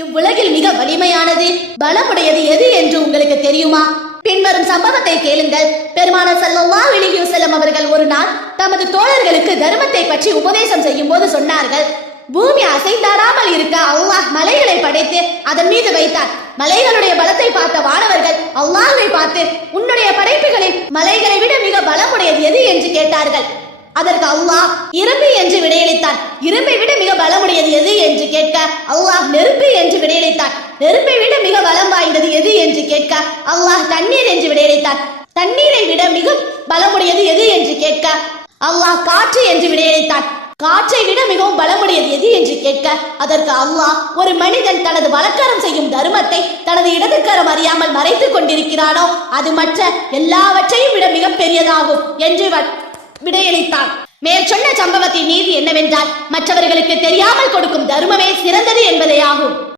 இவ்வுலகில் மிக வலிமையானது பலமுடையது எது என்று உங்களுக்கு தெரியுமா? பின்வரும் சம்பவத்தை கேளுங்கள். பெருமானார் ஸல்லல்லாஹு அலைஹி வஸல்லம் அவர்கள் ஒரு நாள் தமது தோழர்களுக்கு தர்மத்தை பற்றி உபதேசம் செய்யும் போது சொன்னார்கள், பூமி அசைந்தாடாமல் இருக்க அல்லாஹ் மலைகளை படைத்து அதன் மீது வைத்தார். மலைகளுடைய பலத்தை பார்த்த வானவர்கள் அல்லாஹ்வை பார்த்து, உன்னுடைய படைப்புகளில் மலைகளை விட மிக பலமுடையது எது என்று கேட்டார்கள். அதற்கு அல்லாஹ் இரும்பு என்று விடையளித்தான். இரும்பை விட மிக பலமுடையது எது என்று கேட்க அல்லாஹ் நெருப்பு என்று விடையளித்தான். நெருப்பை விட மிக பலம் வாய்ந்தது எது என்று கேட்க அல்லாஹ் தண்ணீர் என்று விடையளித்தான். தண்ணீரை விட மிக பலமுடையது எது என்று கேட்க அல்லாஹ் காற்று என்று விடையளித்தான். காற்றை விட மிகவும் பலமுடையது எது என்று கேட்க அதற்கு அல்லாஹ், ஒரு மனிதன் தனது வலக்கரம் செய்யும் தர்மத்தை தனது இடதுக்கரம் அறியாமல் மறைத்துக் கொண்டிருக்கிறானோ அது மற்ற எல்லாவற்றையும் விட மிக பெரியதாகும் என்று விடையளித்தான். மேற்சொன்ன சம்பவத்தின் நீதி என்னவென்றால், மற்றவர்களுக்கு தெரியாமல் கொடுக்கும் தர்மமே சிறந்தது என்பதே ஆகும்.